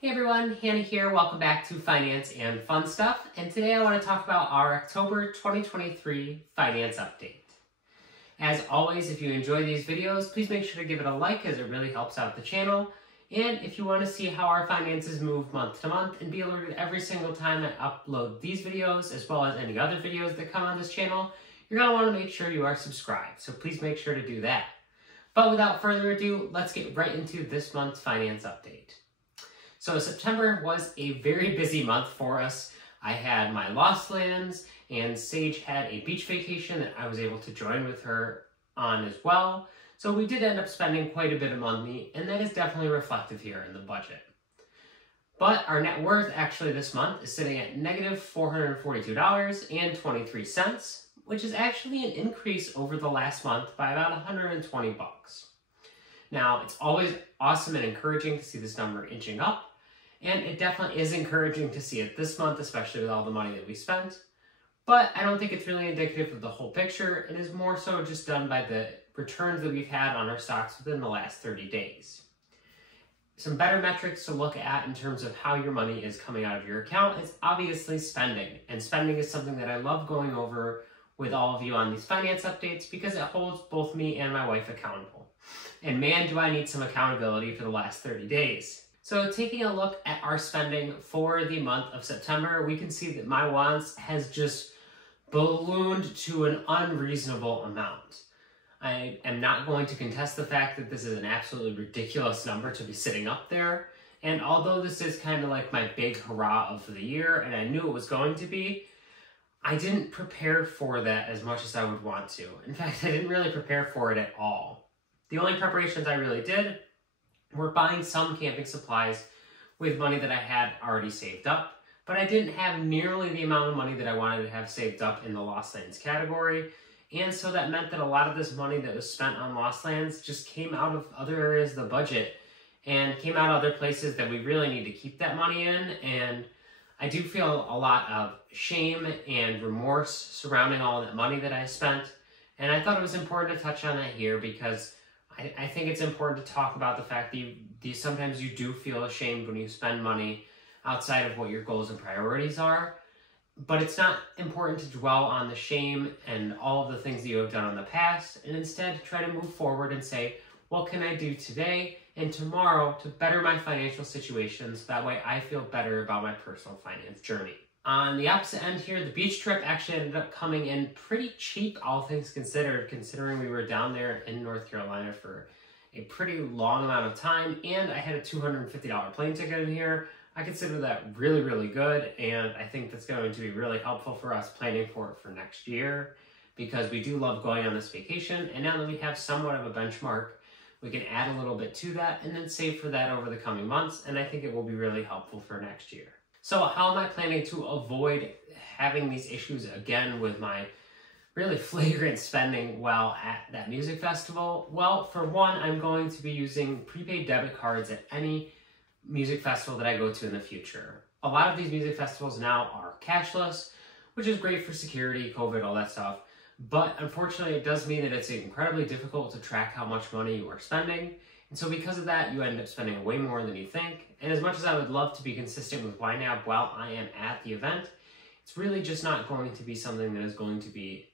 Hey everyone, Hannah here. Welcome back to Finance and Fun Stuff. And today I want to talk about our October 2023 finance update. As always, if you enjoy these videos, please make sure to give it a like as it really helps out the channel. And if you want to see how our finances move month to month and be alerted every single time I upload these videos, as well as any other videos that come on this channel, you're going to want to make sure you are subscribed. So please make sure to do that. But without further ado, let's get right into this month's finance update. So September was a very busy month for us. I had my Lost Lands, and Sage had a beach vacation that I was able to join with her on as well. So we did end up spending quite a bit of money, and that is definitely reflective here in the budget. But our net worth actually this month is sitting at negative $442.23, which is actually an increase over the last month by about 120 bucks. Now, it's always awesome and encouraging to see this number inching up, and it definitely is encouraging to see it this month, especially with all the money that we spent. But I don't think it's really indicative of the whole picture. It is more so just done by the returns that we've had on our stocks within the last 30 days. Some better metrics to look at in terms of how your money is coming out of your account is obviously spending. And spending is something that I love going over with all of you on these finance updates because it holds both me and my wife accountable. And man, do I need some accountability for the last 30 days. So taking a look at our spending for the month of September, we can see that my wants has just ballooned to an unreasonable amount. I am not going to contest the fact that this is an absolutely ridiculous number to be sitting up there. And although this is kind of like my big hurrah of the year, and I knew it was going to be, I didn't prepare for that as much as I would want to. In fact, I didn't really prepare for it at all. The only preparations I really did were buying some camping supplies with money that I had already saved up, but I didn't have nearly the amount of money that I wanted to have saved up in the Lost Lands category, and so that meant that a lot of this money that was spent on Lost Lands just came out of other areas of the budget and came out of other places that we really need to keep that money in, and I do feel a lot of shame and remorse surrounding all that money that I spent, and I thought it was important to touch on that here because I think it's important to talk about the fact that sometimes you do feel ashamed when you spend money outside of what your goals and priorities are, but it's not important to dwell on the shame and all of the things that you have done in the past, and instead try to move forward and say, what can I do today and tomorrow to better my financial situation so that way I feel better about my personal finance journey. On the opposite end here, the beach trip actually ended up coming in pretty cheap, all things considered, considering we were down there in North Carolina for a pretty long amount of time, and I had a $250 plane ticket in here. I consider that really, really good, and I think that's going to be really helpful for us planning for it for next year, because we do love going on this vacation, and now that we have somewhat of a benchmark, we can add a little bit to that and then save for that over the coming months, and I think it will be really helpful for next year. So how am I planning to avoid having these issues again with my really flagrant spending while at that music festival? Well, for one, I'm going to be using prepaid debit cards at any music festival that I go to in the future. A lot of these music festivals now are cashless, which is great for security, COVID, all that stuff. But unfortunately, it does mean that it's incredibly difficult to track how much money you are spending. And so because of that, you end up spending way more than you think. And as much as I would love to be consistent with YNAB while I am at the event, it's really just not going to be something that is going to be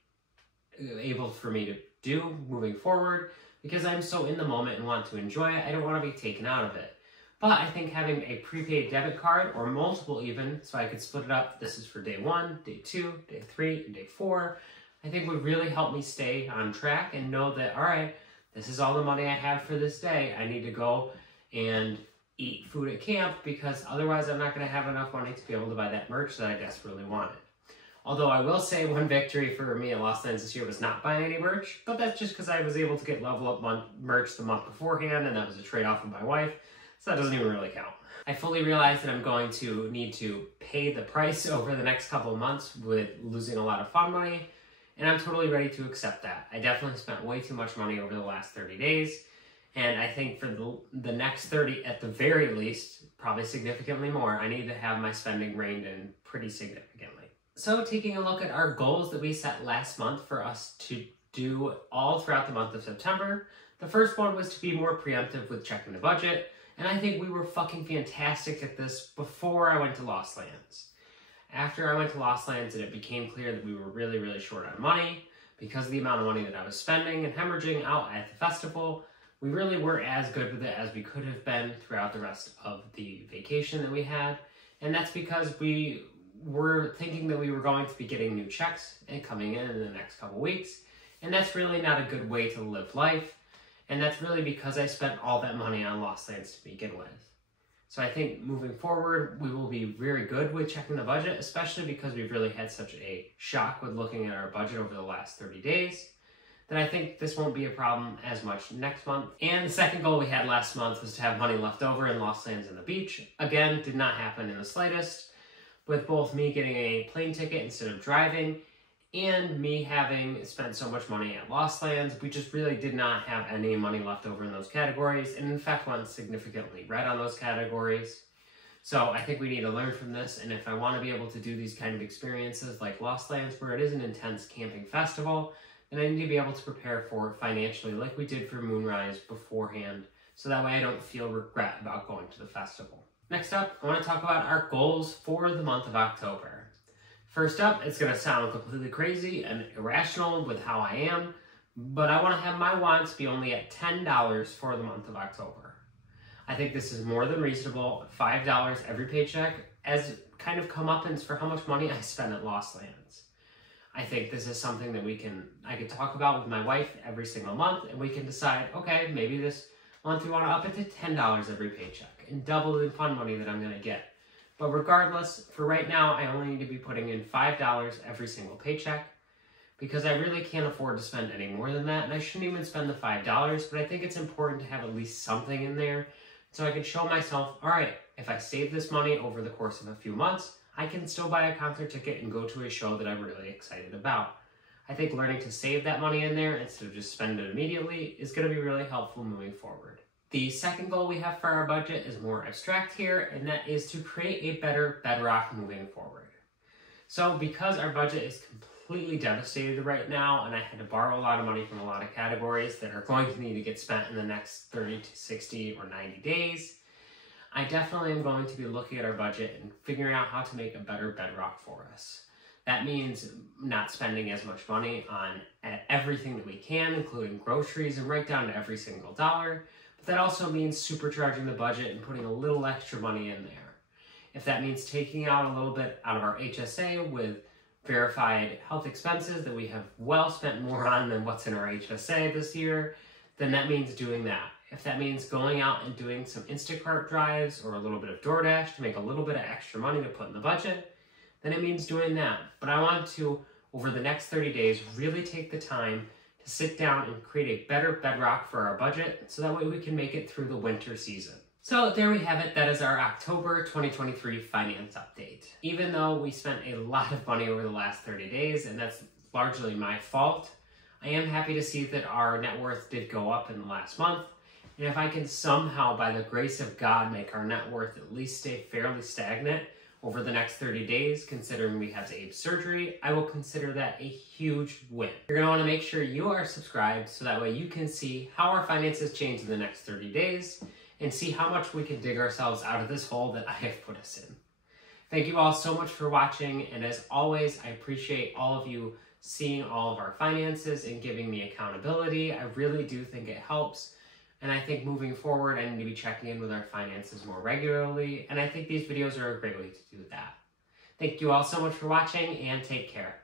able for me to do moving forward because I'm so in the moment and want to enjoy it. I don't want to be taken out of it. But I think having a prepaid debit card, or multiple even, so I could split it up, this is for day 1, day 2, day 3, and day 4, I think would really help me stay on track and know that, all right, this is all the money I have for this day. I need to go and eat food at camp because otherwise I'm not going to have enough money to be able to buy that merch that I desperately wanted. Although I will say one victory for me at Lost Lands this year was not buying any merch, but that's just because I was able to get level up merch the month beforehand, and that was a trade-off with my wife, so that doesn't even really count. I fully realize that I'm going to need to pay the price over the next couple of months with losing a lot of fun money, and I'm totally ready to accept that. I definitely spent way too much money over the last 30 days, and I think for the next 30 at the very least, probably significantly more, I need to have my spending reined in pretty significantly. So taking a look at our goals that we set last month for us to do all throughout the month of September, the first one was to be more preemptive with checking the budget, And I think we were fucking fantastic at this before I went to Lost Lands. After I went to Lost Lands and it became clear that we were really, really short on money because of the amount of money that I was spending and hemorrhaging out at the festival, we really weren't as good with it as we could have been throughout the rest of the vacation that we had. And that's because we were thinking that we were going to be getting new checks and coming in the next couple weeks. And that's really not a good way to live life. And that's really because I spent all that money on Lost Lands to begin with. So I think moving forward, we will be very good with checking the budget, especially because we've really had such a shock with looking at our budget over the last 30 days, that I think this won't be a problem as much next month. And the second goal we had last month was to have money left over in Lost Lands and the beach. Again, did not happen in the slightest, with both me getting a plane ticket instead of driving and me having spent so much money at Lost Lands. We just really did not have any money left over in those categories, and in fact went significantly red on those categories. So I think we need to learn from this, and if I want to be able to do these kind of experiences like Lost Lands, where it is an intense camping festival, then I need to be able to prepare for it financially like we did for Moonrise beforehand, so that way I don't feel regret about going to the festival. Next up, I want to talk about our goals for the month of October. First up, it's going to sound completely crazy and irrational with how I am, but I want to have my wants be only at $10 for the month of October. I think this is more than reasonable. $5 every paycheck as kind of comeuppance for how much money I spent at Lost Lands. I think this is something that I could talk about with my wife every single month, and we can decide, okay, maybe this month we want to up it to $10 every paycheck and double the fun money that I'm going to get. But regardless, for right now, I only need to be putting in $5 every single paycheck because I really can't afford to spend any more than that, and I shouldn't even spend the $5, but I think it's important to have at least something in there so I can show myself, all right, if I save this money over the course of a few months, I can still buy a concert ticket and go to a show that I'm really excited about. I think learning to save that money in there instead of just spend it immediately is going to be really helpful moving forward. The second goal we have for our budget is more abstract here, and that is to create a better bedrock moving forward. So because our budget is completely devastated right now, and I had to borrow a lot of money from a lot of categories that are going to need to get spent in the next 30 to 60 or 90 days, I definitely am going to be looking at our budget and figuring out how to make a better bedrock for us. That means not spending as much money on everything that we can, including groceries and right down to every single dollar. But that also means supercharging the budget and putting a little extra money in there. If that means taking out a little bit out of our HSA with verified health expenses that we have well spent more on than what's in our HSA this year, then that means doing that. If that means going out and doing some Instacart drives or a little bit of DoorDash to make a little bit of extra money to put in the budget, then it means doing that. But I want to, over the next 30 days, really take the time to sit down and create a better bedrock for our budget so that way we can make it through the winter season. So there we have it. That is our October 2023 finance update. Even though we spent a lot of money over the last 30 days, and that's largely my fault, I am happy to see that our net worth did go up in the last month. And if I can somehow, by the grace of God, make our net worth at least stay fairly stagnant over the next 30 days, considering we have Abe's surgery, I will consider that a huge win. You're going to want to make sure you are subscribed so that way you can see how our finances change in the next 30 days and see how much we can dig ourselves out of this hole that I have put us in. Thank you all so much for watching, and as always, I appreciate all of you seeing all of our finances and giving me accountability. I really do think it helps. And I think moving forward, I need to be checking in with our finances more regularly. And I think these videos are a great way to do that. Thank you all so much for watching, and take care.